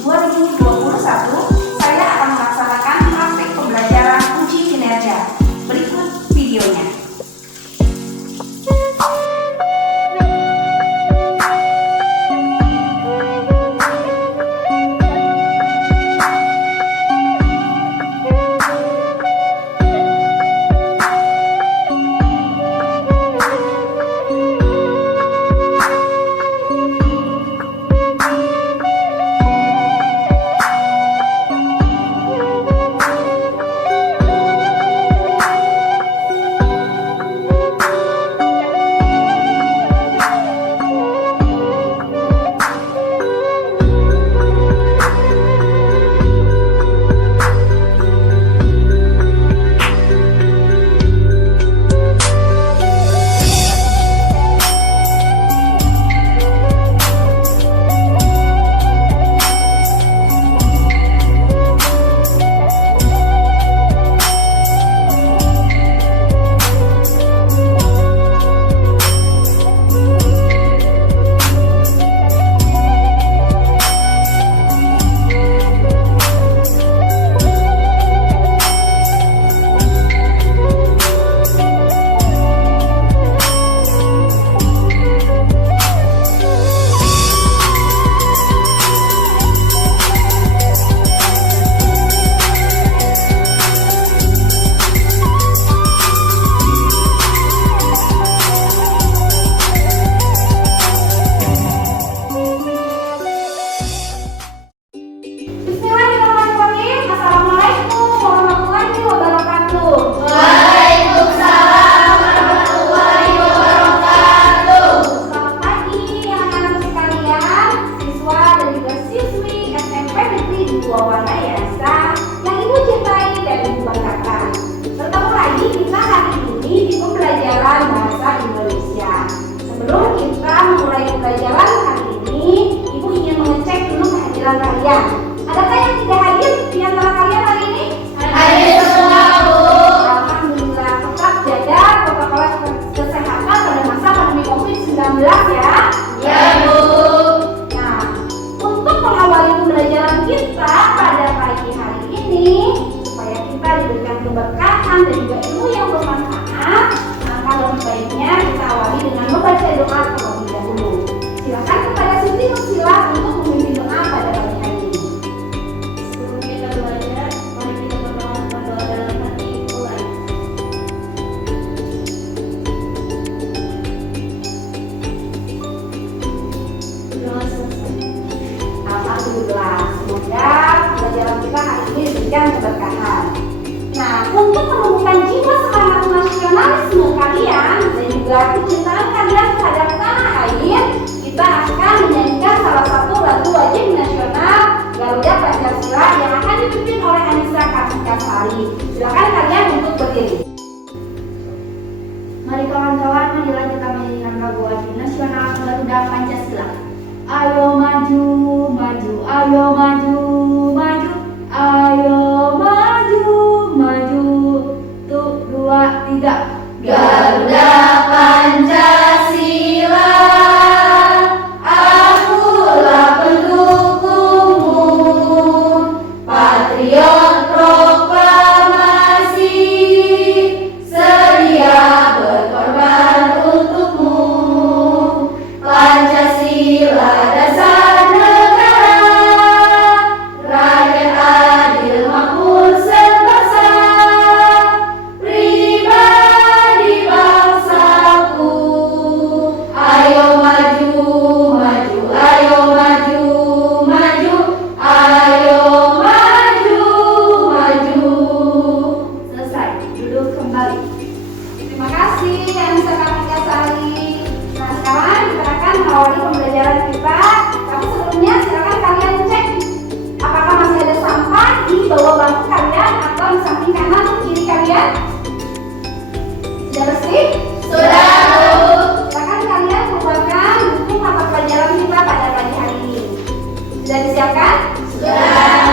2021 saya akan melaksanakan praktik pembelajaran uji kinerja. Berikut videonya. Kalian. Adakah yang tidak hadir di antara kalian hari ini? Hadir semua, Bu. Alhamdulillah, tetap jaga protokol kesehatan pada masa pandemi COVID-19 ya. Ya, Bu. Nah, untuk mengawali pembelajaran kita pada pagi hari ini, supaya kita diberikan keberkahan dan juga ilmu yang bermanfaat, maka lebih baiknya kita awali dengan membaca doa terlebih dahulu. Silakan kepada Siti Nursilah untuk memimpin doa pada pagi hari ini. Sebelum kita belajar, mari kita berdoa dalam hati. Mulai. Doa selesai. Alhamdulillah, semoga pembelajaran kita hari ini diberikan keberkahan. Nah, untuk menumbuhkan jiwa semangat nasionalisme kalian dan juga kecintaan kalian terhadap tanah air, kita akan menyanyikan salah satu lagu wajib nasional Garuda Pancasila yang akan dipimpin oleh Anissa Kartikasari. Silakan kalian untuk berdiri. Mari kawan-kawan, marilah kita menyanyikan lagu wajib nasional Garuda Pancasila. Ayo maju, maju, ayo maju, maju, ayo maju, maju. Tuh, 2, 3. Garuda Pancasila, akulah pendukungmu, patriot proklamasi, sedia berkorban untukmu. Pancasila dasar negara, rakyat adil makmur sentosa, pribadi bangsaku. Ayo maju, maju, ayo maju, maju, ayo maju, maju. Selesai, duduk kembali. Terima kasih Anissa Kartikasari. Nah, sekarang kita akan mengawali pembelajaran kita. Tapi sebelumnya silakan kalian cek apakah masih ada sampah di bawah bangku kalian atau di samping kanan atau kiri kalian. Sudah bersih? Sudah, Bu. Silakan kalian keluarkan buku mata pelajaran kita pada pagi hari ini. Sudah disiapkan? Sudah.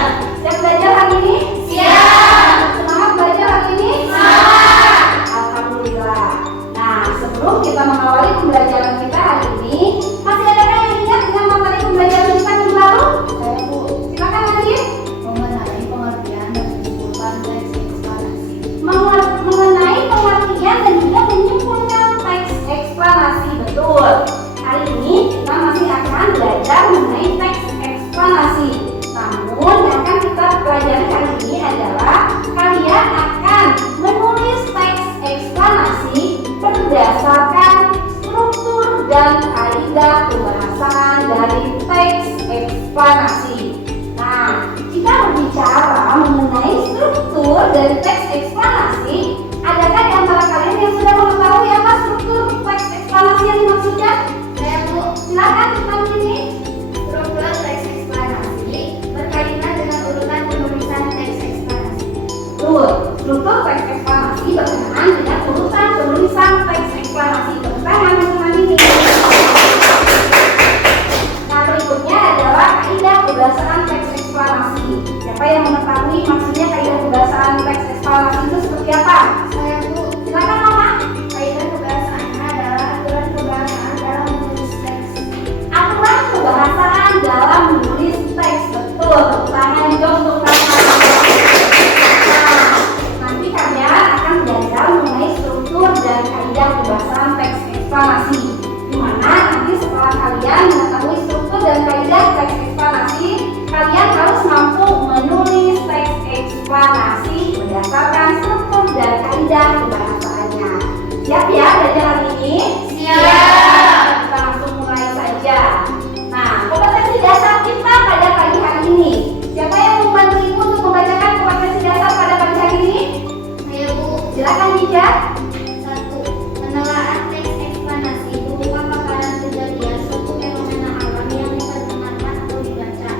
Siap belajar hari ini? Siap. Semangat belajar hari ini? Semangat. Alhamdulillah. Nah, sebelum kita mengawali pembelajaran kita hari ini, masih adakah yang ingat dengan materi pembelajaran kita minggu lalu? Bu, silakan dari teks eksplanasi, adakah di antara kalian yang sudah mengetahui apa struktur teks eksplanasi yang dimaksudkan? Saya Bu, Silakan teman ini. struktur teks eksplanasi berkaitan dengan urutan penulisan teks eksplanasi. Betul, struktur teks eksplanasi berkenaan dengan urutan penulisan teks eksplanasi. Tepuk tangan teman ini. Nah, berikutnya adalah kaidah kebahasaan teks eksplanasi. Siapa yang mengetahui maksudnya kaidah kebahasaan teks eksplanasi itu seperti apa? Saya Bu, Silakan Mama. kaidah kebahasaannya adalah aturan kebahasaan dalam menulis teks. Aturan kebahasaan dalam menulis teks. Betul, tepuk tangan juga untuk Mama. Nah, nanti kalian akan belajar mengenai struktur dan kaidah kebahasaan teks eksplanasi. Di mana nanti setelah kalian mengetahui struktur dan kaidah teks eksplanasi, kalian harus mampu menulis teks eksplanasi berdasarkan struktur dan kaidah kebahasaannya. Siap ya belajar hari ini? Siap. Kita langsung mulai saja. Nah, kompetensi dasar kita pada pagi hari ini. Siapa yang membantu Ibu untuk membacakan kompetensi dasar pada pagi hari ini? Saya Bu, Silakan Dija. 1. Penelaah teks eksplanasi berupa paparan kejadian suatu fenomena alam yang diperdengarkan atau dibaca.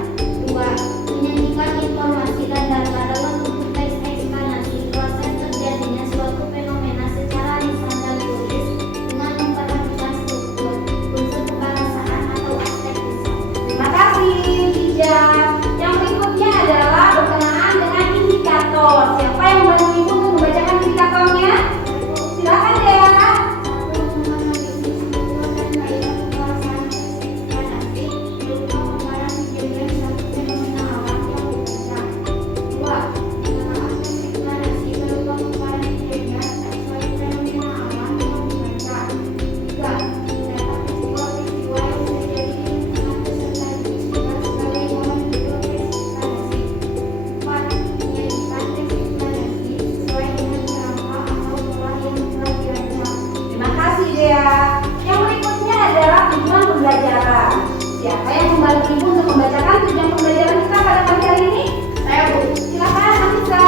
2. Menyajikan informasi dan data dalam bentuk teks eksplanasi proses terjadinya suatu fenomena secara lisan dan tulis dengan memperhatikan struktur, unsur kebahasaan atau aspek lisan. Terima kasih Dija. Yang berikutnya adalah berkenaan dengan indikator. Siapa yang membantu Ibu untuk membacakan indikatornya? Silakan Dea. Terima kasih Dea. Yang berikutnya adalah tujuan pembelajaran. Siapa yang membantu Ibu untuk membacakan tujuan pembelajaran kita pada pagi hari ini? Saya Bu. Silakan Anissa.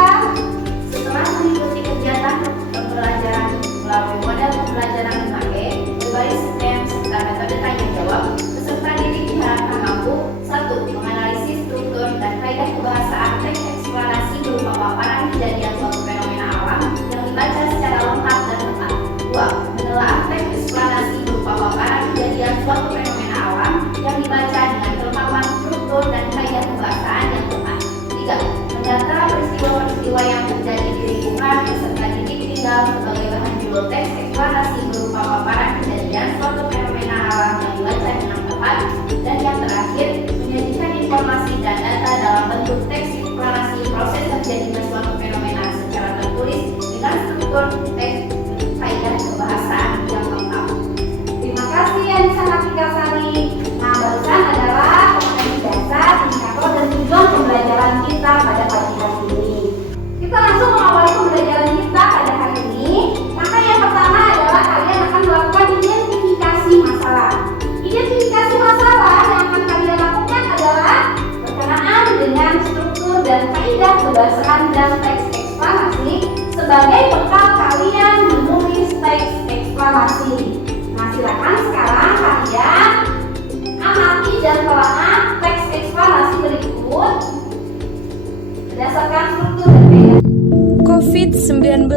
Setelah mengikuti kegiatan pembelajaran melalui model pembelajaran 5E, berbasis STEM serta metode tanya jawab, peserta didik diharapkan mampu 1. Menganalisis struktur dan kaidah kebahasaan teks eksplanasi berupa paparan kejadian suatu fenomena alam yang dibaca secara lengkap dan tepat. 2. Menelaah teks eksplanasi berupa paparan kejadian suatu fenomena alam yang dibaca dengan kelengkapan struktur dan kaidah kebahasaan yang tepat. 3. Mendata peristiwa-peristiwa yang terjadi di lingkungan peserta didik tinggal sebagai bahan judul teks eksplanasi berupa paparan kejadian suatu fenomena alam yang dibaca dengan tepat. Dan yang terakhir, menyajikan informasi dan data dalam bentuk teks eksplanasi proses terjadinya suatu fenomena secara tertulis dengan struktur teks kaidah kebahasaan yang lengkap. Terima kasih Anissa Nafikasari. Nah, barusan adalah kompetensi dasar, indikator dan tujuan pembelajaran kita pada pagi hari ini. Kita langsung mengawali pembelajaran kita pada hari ini. Maka yang pertama adalah kalian akan melakukan identifikasi masalah. Identifikasi masalah yang akan kalian lakukan adalah berkenaan dengan struktur dan kaidah kebahasaan dan teks eksplanasi sebagai bekal kalian menulis teks eksplanasi. Nah, silakan sekarang kalian amati dan telaah teks eksplanasi berikut berdasarkan struktur dan kaidah. COVID-19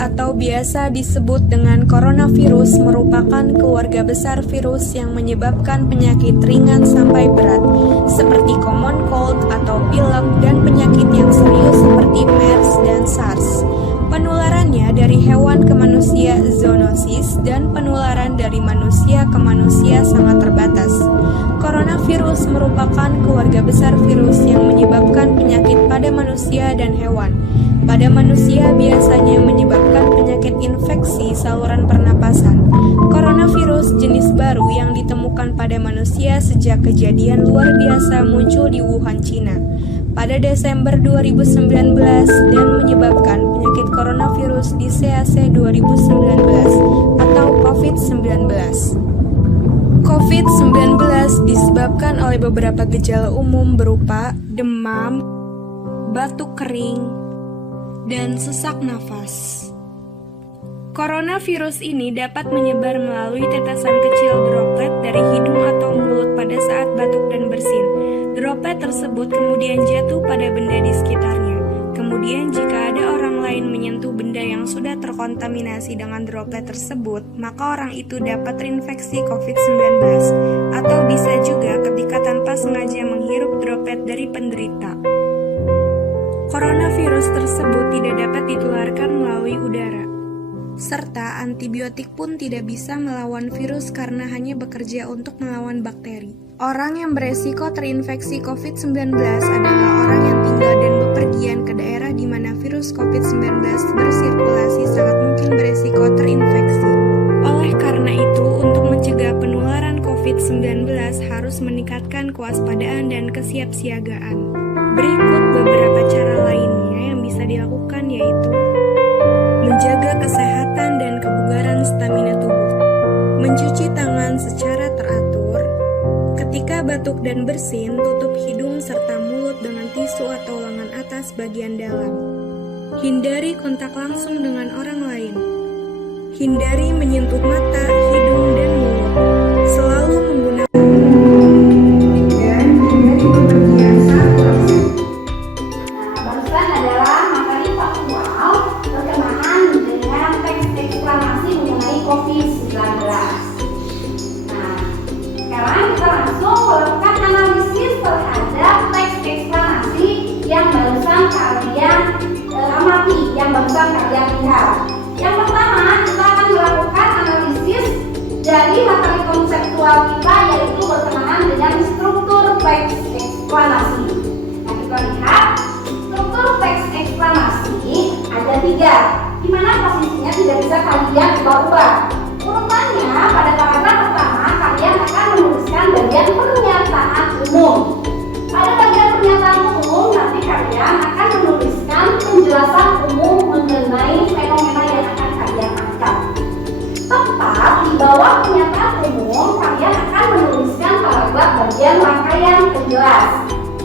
atau biasa disebut dengan coronavirus merupakan keluarga besar virus yang menyebabkan penyakit ringan sampai berat seperti common cold atau pilek dan penyakit yang serius seperti MERS dan SARS. Penularannya dari hewan ke manusia zoonosis dan penularan dari manusia ke manusia sangat terbatas. Coronavirus merupakan keluarga besar virus yang menyebabkan penyakit pada manusia dan hewan. Pada manusia biasanya menyebabkan penyakit infeksi saluran pernapasan. Coronavirus jenis baru yang ditemukan pada manusia sejak kejadian luar biasa muncul di Wuhan, Cina pada Desember 2019 dan menyebabkan penyakit coronavirus disease 2019 atau COVID-19. COVID-19 disebabkan oleh beberapa gejala umum berupa demam, batuk kering, dan sesak nafas. Coronavirus ini dapat menyebar melalui tetesan kecil droplet dari hidung atau mulut pada saat batuk dan bersin. Droplet tersebut kemudian jatuh pada benda di sekitarnya. Kemudian jika ada orang lain menyentuh benda yang sudah terkontaminasi dengan droplet tersebut, maka orang itu dapat terinfeksi COVID-19. Atau bisa juga ketika tanpa sengaja menghirup droplet dari penderita. Coronavirus tersebut tidak dapat ditularkan melalui udara. Serta antibiotik pun tidak bisa melawan virus karena hanya bekerja untuk melawan bakteri. Orang yang beresiko terinfeksi COVID-19 adalah orang yang tinggal dan bepergian ke daerah di mana virus COVID-19 bersirkulasi sangat mungkin beresiko terinfeksi. Oleh karena itu, untuk mencegah penularan COVID-19 harus meningkatkan kewaspadaan dan kesiapsiagaan. Berikut beberapa cara lainnya yang bisa dilakukan yaitu menjaga kesehatan dan kebugaran stamina tubuh, mencuci tangan secara teratur, ketika batuk dan bersin, tutup hidung serta mulut dengan tisu atau lengan atas bagian dalam. Hindari kontak langsung dengan orang lain. Hindari menyentuh mata, hidung, dan mulut. Selalu menggunakan barusan adalah materi faktual berkenaan dengan teks eksplanasi mengenai COVID-19. Nah, sekarang kita langsung melakukan analisis terhadap teks eksplanasi yang barusan kalian amati, yang barusan kalian lihat. Yang pertama, kita akan melakukan analisis dari materi konseptual kita, yaitu berkenaan dengan struktur teks eksplanasi. Nah, kita lihat struktur teks eksplanasi ada 3, di mana posisinya tidak bisa kalian ubah-ubah. Urutannya, pada paragraf pertama kalian akan menuliskan bagian pernyataan umum. Pada bagian pernyataan umum nanti kalian akan menuliskan penjelasan umum mengenai fenomena yang akan kalian angkat. Tepat di bawah pernyataan umum kalian akan menuliskan paragraf bagian rangkaian penjelas.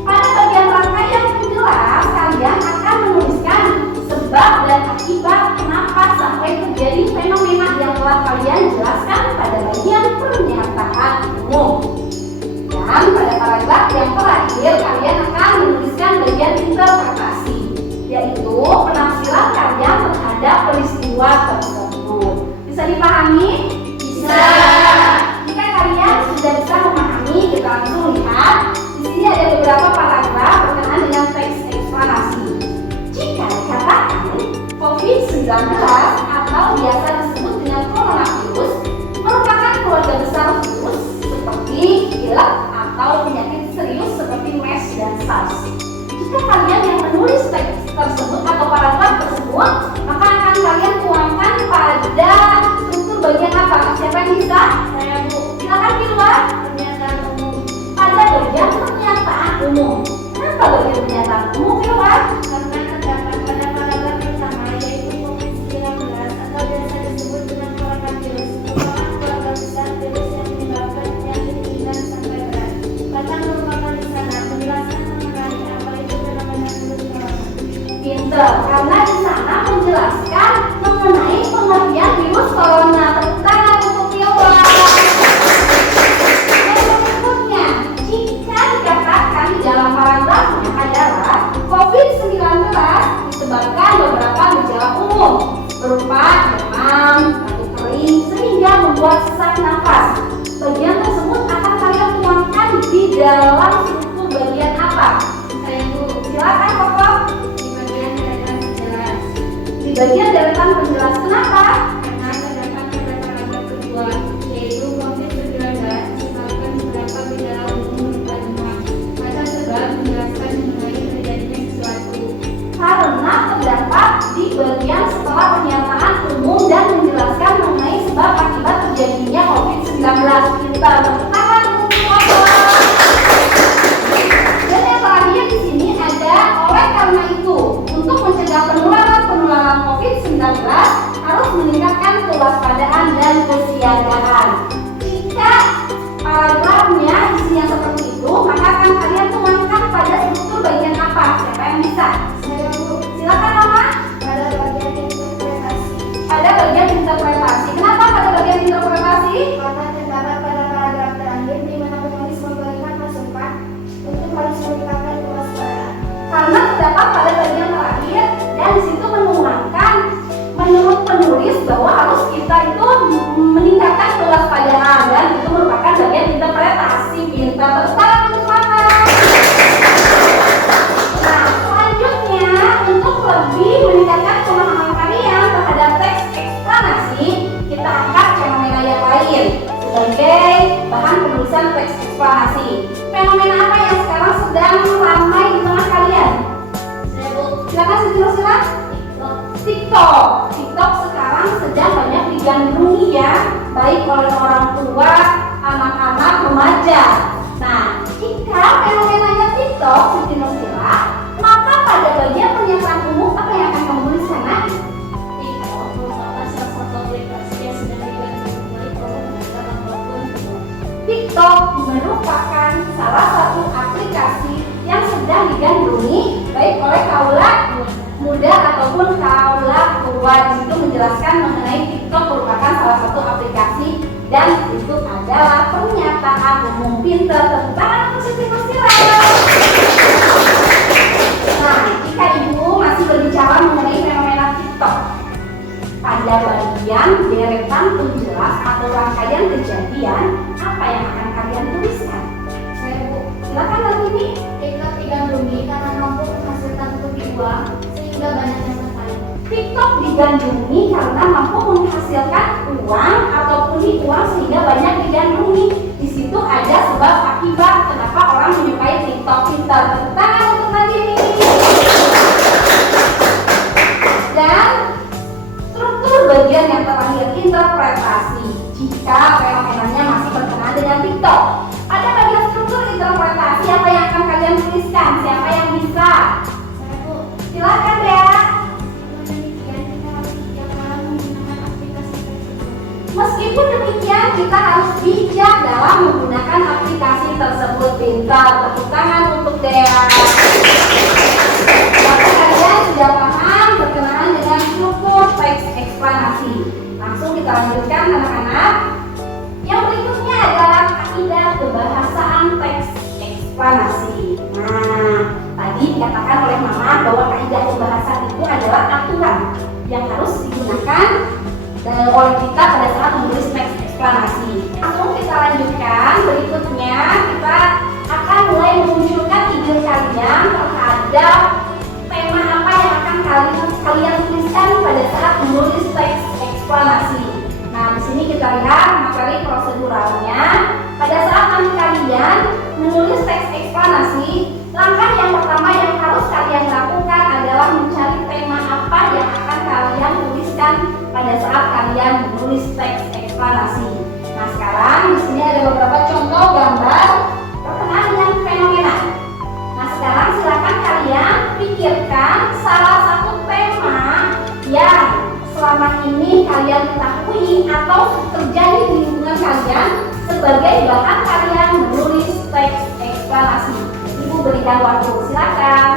Pada bagian rangkaian penjelas kalian akan menuliskan sebab dan akibat kenapa sampai terjadi fenomena yang telah kalian jelaskan pada bagian pernyataan umum. Dan pada paragraf yang terakhir kalian akan menuliskan bagian interpretasi, yaitu penafsiran kalian terhadap peristiwa tersebut. Bisa dipahami? Bisa. Jika kalian sudah bisa memahami, kita langsung lihat. Di sini ada beberapa paragraf berkenaan dengan teks eksplanasi. Jika dikatakan COVID-19 atau biasa disebut dengan coronavirus merupakan keluarga besar virus seperti pilek atau penyakit serius seperti MERS dan SARS. Jika kalian yang menulis teks tersebut atau paragraf tersebut, maka akan kalian tuangkan pada struktur bagian apa? Siapa yang bisa? Saya, Bu. Silakan di luar. Pernyataan umum. Pada bagian pernyataan umum. Kenapa bagian pernyataan umum di luar? Karena terdapat pada paragraf pertama yaitu COVID-19 atau biasa disebut dengan coronavirus merupakan keluarga besar virus yang menyebabkan penyakit ringan sampai berat. Bahkan merupakan di sana penjelasan mengenai apa itu fenomena virus corona. Pinter, karena di sana menjelaskan mengenai pengertian virus corona. Tepuk tangan untuk Yola. Yang berikutnya, jika dikatakan di dalam paragrafnya adalah COVID-19 disebabkan beberapa gejala umum berupa demam, batuk kering, sehingga membuat sesak nafas. Bagian tersebut akan kalian tuangkan di dalam struktur bagian apa? Saya dulu, silakan Koko. Di bagian deretan penjelas. Kenapa? Karena terdapat pada paragraf kedua, yaitu COVID-19 disebabkan beberapa gejala umum berupa demam. Kata sebab menjelaskan mengenai terjadinya sesuatu. Karena terdapat di bagian setelah pernyataan umum dan menjelaskan mengenai sebab akibat terjadinya COVID-19. Kita bertangan untuk Koko. Pancasila, maka pada bagian pernyataan umum apa yang akan kamu tuliskan, Nak? TikTok merupakan salah satu aplikasi yang sedang digandrungi baik oleh kaula muda ataupun kaula tua. Di situ menjelaskan mengenai TikTok merupakan salah satu aplikasi dan itu adalah pernyataan umum pinter tentang positif sosial. Nah, jika ibu masih berbicara mengenai fenomena TikTok, pada bagian deretan penjelas atau rangkaian kejadian, apa yang akan kalian tuliskan? Silakan Latini. TikTok digandrungi karena mampu menghasilkan pundi uang sehingga banyak yang tertarik. TikTok digandrungi karena mampu menghasilkan uang atau pundi uang sehingga banyak digandrungi. Di situ ada sebab akibat kenapa orang menyukai TikTok. Pintar, tepuk tangan untuk Latini. Dan struktur bagian yang terakhir, interpretasi. Jika fenomenanya masih berkenaan dengan TikTok, pada bagian struktur interpretasi apa yang akan kalian tuliskan? Siapa yang bisa? Silakan ya. Meskipun demikian, kita harus bijak dalam menggunakan aplikasi tersebut. Pintar, tepuk tangan untuk Dea. Apakah kalian sudah paham berkenaan dengan struktur teks eksplanasi? Langsung kita lanjutkan anak-anak. Yang berikutnya adalah kaidah kebahasaan teks eksplanasi. Nah, tadi dikatakan oleh Mama bahwa kaidah kebahasaan itu adalah aturan yang harus digunakan oleh kita pada saat menulis teks eksplanasi. Langsung kita lanjutkan. Berikutnya kita akan mulai memunculkan ide kalian terhadap tema apa yang akan kalian tuliskan pada saat menulis teks eksplanasi. Nah, di sini kita lihat materi proseduralnya. Pada saat nanti kalian menulis teks eksplanasi, langkah yang pertama yang harus kalian lakukan adalah mencari tema apa yang akan kalian tuliskan pada saat kalian menulis teks eksplanasi. Nah, sekarang di sini ada beberapa contoh gambar berkenaan dengan fenomena. Nah, sekarang silakan kalian pikirkan salah satu tema yang selama ini kalian ketahui atau terjadi di lingkungan kalian sebagai bahan kalian menulis teks eksplanasi. Ibu berikan waktu, silakan.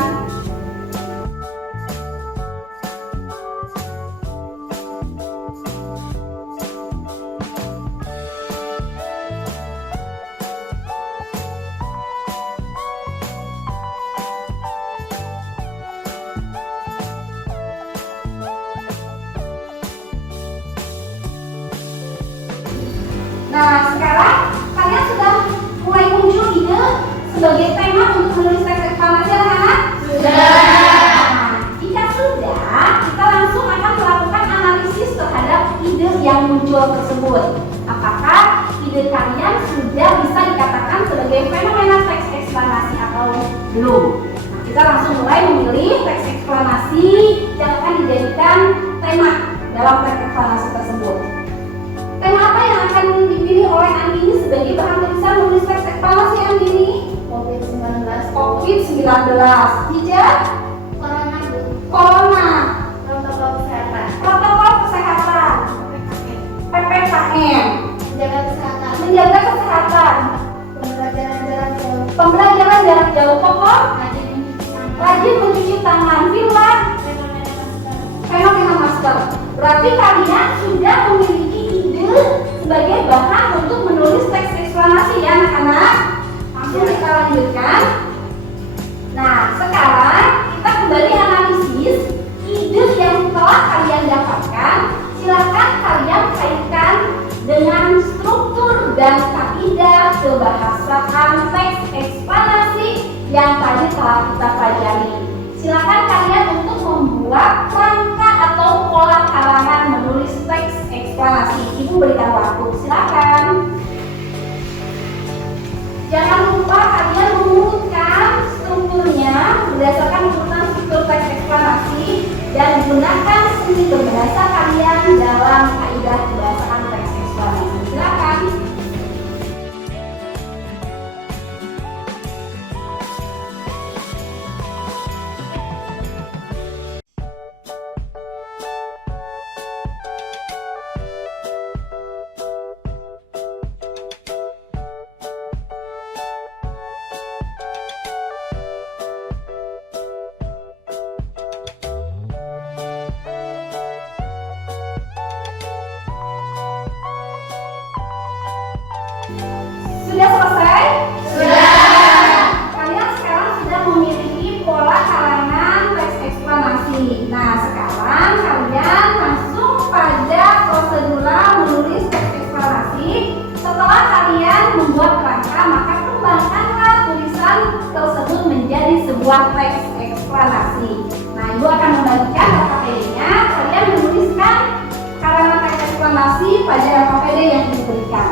Nah, sekarang kalian sudah mulai muncul ide sebagai tema untuk menulis teks eksplanasi, anak-anak? Sudah. Nah, jika sudah, kita langsung akan melakukan analisis terhadap ide yang muncul tersebut. Apakah ide kalian sudah bisa dikatakan sebagai fenomena teks eksplanasi atau belum? Nah, kita langsung mulai memilih teks eksplanasi yang akan dijadikan tema dalam teks eksplanasi tersebut. Tema apa yang akan dipilih oleh Andini sebagai bahan tulisan menulis teks eksplanasi, Andini? COVID-19. Tidak? Corona. Protokol kesehatan. Protokol kesehatan. PPKM. Menjaga kesehatan. Pembelajaran jarak jauh. Pokok. Rajin mencuci tangan. Film. Fenomena masker. Berarti kalian sudah memiliki ide sebagai bahan untuk menulis teks eksplanasi ya anak-anak. Langsung kita lanjutkan. Nah, sekarang kita kembali analisis ide yang telah kalian dapatkan. Silakan kalian kaitkan dengan struktur dan kaidah kebahasaan teks eksplanasi yang tadi telah kita pelajari. Silakan kalian untuk membuat rangka atau pola karangan menulis teks eksplanasi. Ibu berikan waktu, silakan. Jangan lupa kalian mengurutkan strukturnya berdasarkan urutan struktur teks eksplanasi dan gunakan seni berbahasa kalian dalam kaidah kebahasaan teks eksplanasi. Silakan. menjadi sebuah teks eksplanasi. Nah, Ibu akan membagikan LKPD-nya. Kalian menuliskan karangan teks eksplanasi pada LKPD yang diberikan.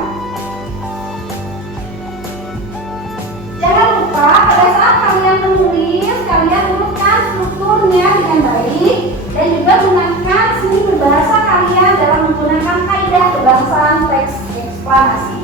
Jangan lupa pada saat kalian menulis, kalian urutkan strukturnya dengan baik dan juga gunakan seni berbahasa kalian dalam menggunakan kaidah kebahasaan teks eksplanasi.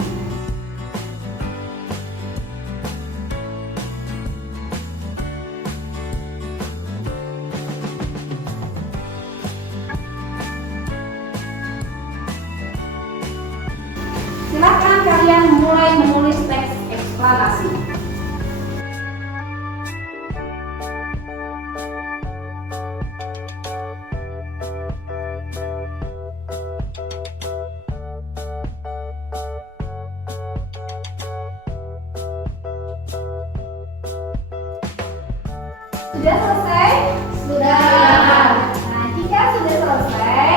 Silakan kalian mulai menulis teks eksplanasi. Sudah selesai? Sudah. Nah, jika sudah selesai,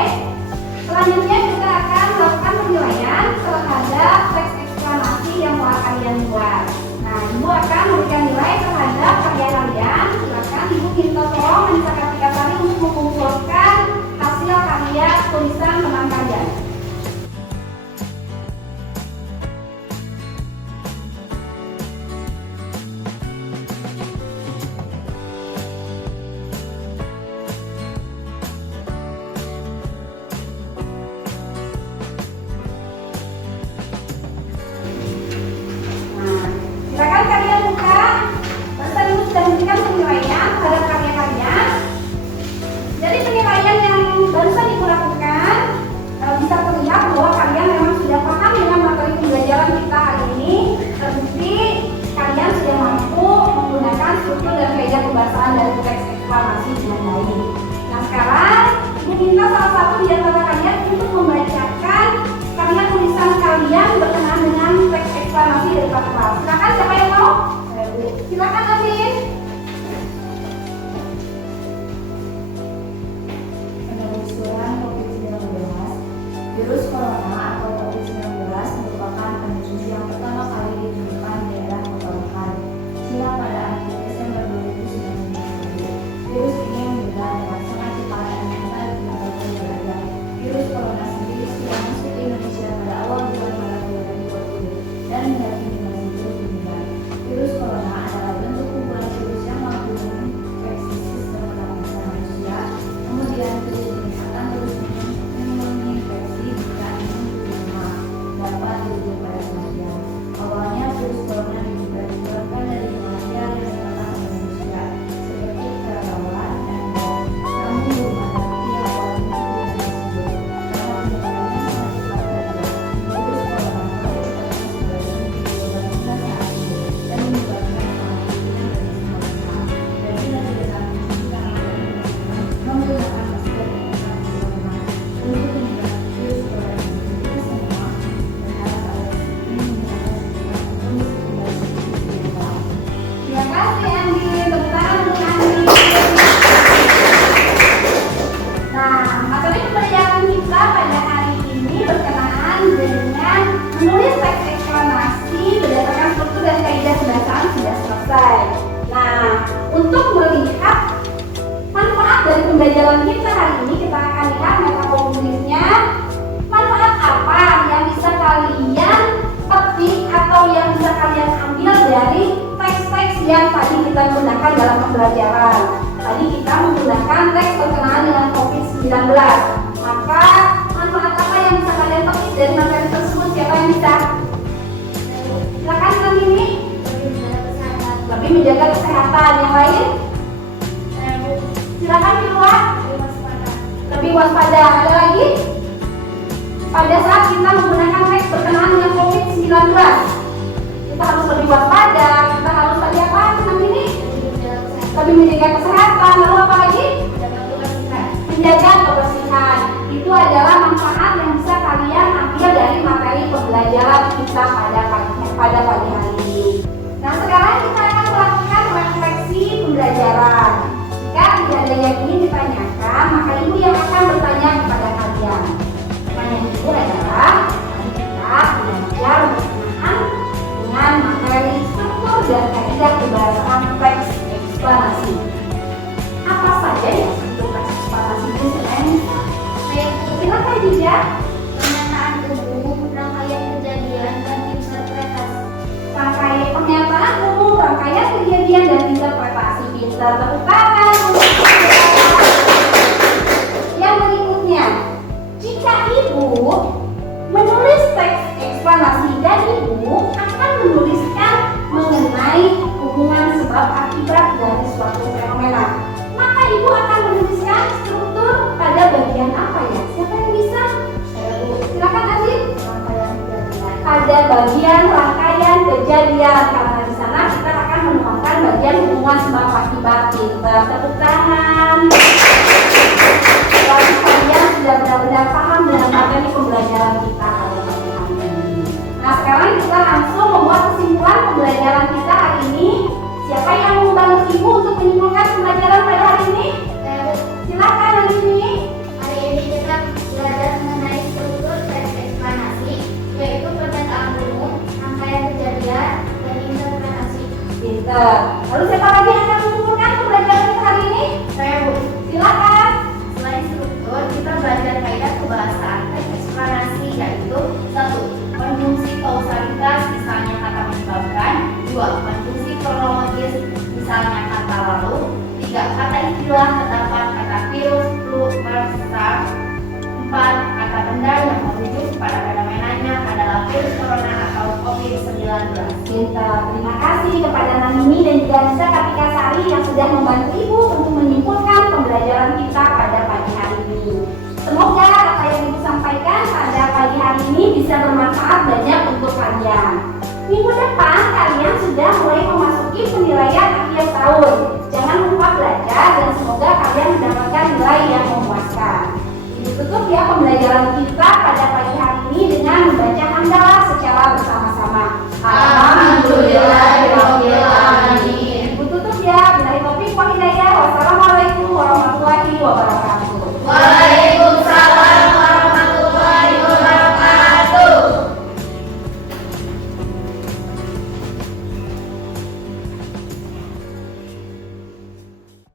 selanjutnya kita akan melakukan penilaian terhadap teks eksplanasi yang telah kalian buat. Nah, Ibu akan memberikan nilai terhadap karya kalian. Silakan Ibu minta tolong menyisakan 3 kali untuk mengumpulkan hasil karya tulisan teman kalian. Silakan kalian buka. Barusan Ibu sudah memberikan penilaian terhadap karya kalian. Dari penilaian yang barusan Ibu lakukan, bisa terlihat bahwa kalian memang sudah paham dengan materi pembelajaran kita hari ini. Terbukti kalian sudah mampu menggunakan struktur dan kaidah kebahasaan dari teks eksplanasi dengan baik. Nah, sekarang Ibu minta salah satu di antara kalian untuk membacakan karya tulisan kalian berkenaan dengan teks eksplanasi dari Pak Kepala. Silakan, siapa yang mau? Silakan, Afif. Penelusuran COVID-19. Virus corona atau COVID-19 merupakan virus yang pertama kali ditemukan di daerah Kota Wuhan, China pada akhir Desember 2019. Virus ini menyebar dengan sangat cepat dan menyebar di berbagai wilayah. Virus corona sendiri sudah masuk ke Indonesia pada awal bulan Maret 2020 dan hingga kini masih terus menyebar. Virus corona adalah bentuk kumpulan virus yang mampu menginfeksi sistem pernapasan manusia, kemudian virus ini akan terus menginfeksi jika imun tubuh lemah, dapat berujung pada kematian. Awalnya virus corona ditemukan dari manusia yang datang ke manusia, seperti kelelawar dan bau. Namun belum ada bukti awal penyebaran tersebut. Karena penyebarannya sangat cepat terjadi, virus corona telah diketahui sebagai dibandingkan saat ini dan menyebabkan kematian bagi semua orang. Dan kita tidak dapat menghentikan menggunakan masker dan sanitizer untuk menghindari virus corona ini. Kita semua berharap agar ini menjaga kondisi kembali seperti biasa. Terima kasih, Andi. Tepuk tangan untuk Andi. Nah, materi pembelajaran kita pada hari ini berkenaan dengan menulis teks eksplanasi berdasarkan struktur dan kaidah kebahasaan sudah selesai. Nah, untuk melihat manfaat dari pembelajaran kita hari ini, kita akan lihat metakonklusifnya. Manfaat apa yang bisa kalian petik atau yang bisa kalian ambil dari teks-teks yang tadi kita gunakan dalam pembelajaran. Tadi kita menggunakan teks berkenaan dengan COVID-19. Maka manfaat apa yang bisa kalian petik dari materi tersebut? Siapa yang bisa? Silakan kan ini. Lebih menjaga kesehatan. Yang lain? Silakan keluar. Lebih waspada. Ada lagi? Pada saat kita menggunakan teks berkenaan dengan COVID-19, kita harus lebih waspada. Kita harus tadi apa? Senang ini? Lebih menjaga kesehatan. Lalu apa lagi? Menjaga kebersihan. Itu adalah manfaat yang bisa kalian ambil dari materi pembelajaran kita pada pagi hari ini. Nah, sekarang kita akan melakukan refleksi pembelajaran. Jika tidak ada yang ingin ditanyakan, maka Ibu yang akan bertanya kepada kalian. Pertanyaan Ibu adalah, kita belajar berkenaan dengan materi struktur dan kaidah kebahasaan teks eksplanasi. Apa saja yang disebut teks eksplanasi itu selain silakan juga. Pernyataan umum, rangkaian kejadian, dan interpretasi. Rangkaian pernyataan umum, rangkaian kejadian dan interpretasi. Pintar, tepuk tangan. Yang berikutnya, jika ibu menulis teks eksplanasi dan ibu akan menuliskan mengenai hubungan sebab akibat dari suatu fenomena, maka ibu akan menuliskan struktur pada bagian apa ya? Siapa yang bisa? Silakan Aziz. Pada bagian rangkaian kejadian, karena di sana kita akan menemukan bagian hubungan sebab akibat. Pintar, tepuk tangan. Berarti kalian sudah benar-benar paham dengan materi pembelajaran kita pada pagi hari ini. Nah, sekarang kita langsung membuat kesimpulan pembelajaran kita hari ini. Siapa yang mau bantu ibu untuk menyimpulkan pembelajaran pada hari ini? Silakan hari ini. Hari ini kita belajar mengenai struktur teks eksplanasi, yaitu pernyataan umum, rangkaian kejadian, dan interpretasi. Pintar. Lalu siapa lagi yang akan menyimpulkan pembelajaran kita hari ini? Saya Bu. Silakan. Selain struktur, kita belajar kaidah kebahasaan teks eksplanasi, yaitu 1. Konjungsi kausalitas, misalnya kata menyebabkan. 2. Konjungsi kronologis, misalnya kata lalu. 3. Kata istilah, terdapat kata virus, flu, MERS, SARS. 4. Kata benda yang merujuk pada fenomenanya adalah virus corona atau COVID-19. Pintar. Terima kasih kepada Namini dan juga Nisa Kartika Sari yang sudah membantu ibu untuk menyimpulkan pembelajaran kita pada pagi hari ini. Semoga apa yang ibu sampaikan pada pagi hari ini bisa bermanfaat banyak untuk kalian. Minggu depan kalian sudah mulai memasuki penilaian akhir tahun. Jangan